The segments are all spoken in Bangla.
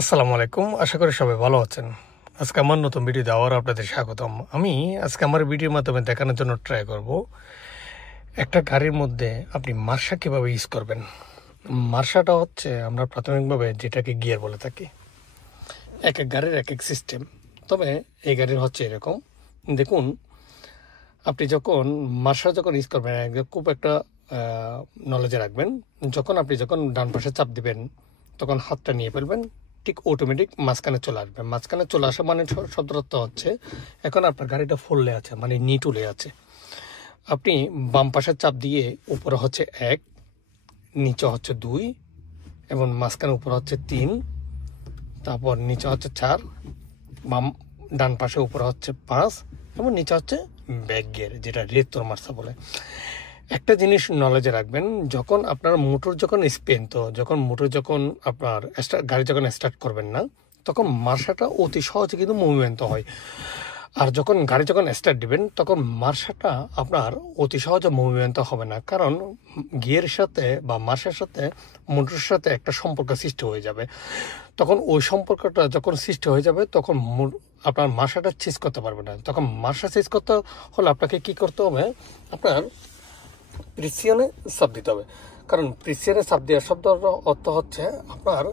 আসসালামু আলাইকুম। আশা করি সবাই ভালো আছেন। আজকে আমার নতুন ভিডিওতে আবার আপনাদের স্বাগতম। আমি আজকে আমার ভিডিওর মাধ্যমে দেখানোর জন্য ট্রাই করব একটা গাড়ির মধ্যে আপনি মার্শা কীভাবে ইউজ করবেন। মার্শাটা হচ্ছে আমরা প্রাথমিকভাবে যেটাকে গিয়ার বলে থাকি। এক এক গাড়ির এক এক সিস্টেম, তবে এই গাড়ির হচ্ছে এরকম। দেখুন, আপনি যখন মার্শা ইউজ করবেন খুব একটা নলেজে রাখবেন। যখন ডান পাশে চাপ দিবেন তখন হাতটা নিয়ে ফেলবেন, ঠিক অটোমেটিক মাঝখানে চলে আসবে। মাঝখানে চলে আসা মানে শব্দের অর্থ হচ্ছে এখন আপনার গাড়িটা ফুললে আছে, মানে নিটুলে আছে। আপনি বাম পাশে চাপ দিয়ে উপরে হচ্ছে 1, নিচে হচ্ছে 2, এবং মাঝখানে উপরে হচ্ছে 3, তারপর নিচে হচ্ছে 4, ডান পাশে উপরে হচ্ছে 5, এবং নিচে হচ্ছে ব্যাক গিয়ার, যেটা রেত্তর মার্শা বলে। একটা জিনিস নলেজে রাখবেন, যখন আপনার মোটর যখন আপনার গাড়ি যখন স্টার্ট করবেন না, তখন মার্শাটা অতি সহজে কিন্তু মুভমেন্ট হয়। আর গাড়ি যখন স্টার্ট দিবেন তখন মার্শাটা আপনার অতি সহজে মুভমেন্ট হবে না, কারণ গিয়ারের সাথে বা মার্শার সাথে মোটরের সাথে একটা সম্পর্ক সৃষ্টি হয়ে যাবে। তখন ওই সম্পর্কটা যখন সৃষ্টি হয়ে যাবে তখন আপনার মার্শাটা চেঞ্জ করতে পারবে না। তখন মার্শা চেঞ্জ করতে হলে আপনাকে কি করতে হবে, আপনার প্রিসিয়নে চাপ দিতে হবে। কারণ প্রিসিয়নে চাপ দেওয়ার শব্দের অর্থ হচ্ছে আপনার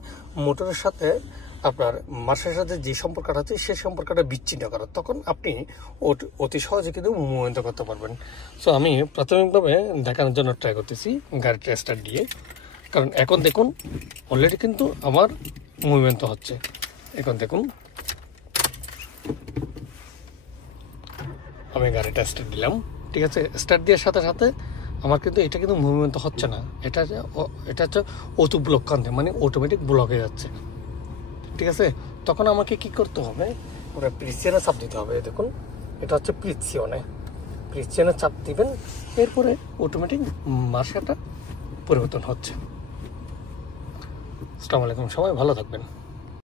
মোটরের সাথে আপনার মার্শার সাথে যে সম্পর্কটা আছে সেই সম্পর্কটা বিচ্ছিন্ন করা। তখন আপনি অতি সহজে কিন্তু মুভমেন্ট করতে পারবেন। সো আমি প্রাথমিকভাবে দেখানোর জন্য ট্রাই করতেছি গাড়িটা স্টার্ট দিয়ে। কারণ এখন দেখুন অলরেডি কিন্তু আমার মুভমেন্ট হচ্ছে। এখন দেখুন আমি গাড়িটা স্টার্ট দিলাম, ঠিক আছে। স্টার্ট দেওয়ার সাথে সাথে আমার কিন্তু এটা কিন্তু মুভমেন্ট হচ্ছে না। এটা হচ্ছে অটো ব্লক কান্তে, মানে অটোমেটিক ব্লক হয়ে যাচ্ছে, ঠিক আছে। তখন আমাকে কি করতে হবে, ওরা প্রিসিয়নে চাপ দিতে হবে। দেখুন এটা হচ্ছে প্রিসিয়নে চাপ দিবেন, এরপরে অটোমেটিক মার্শাটা পরিবর্তন হচ্ছে। আসসালামু আলাইকুম, সবাই ভালো থাকবেন।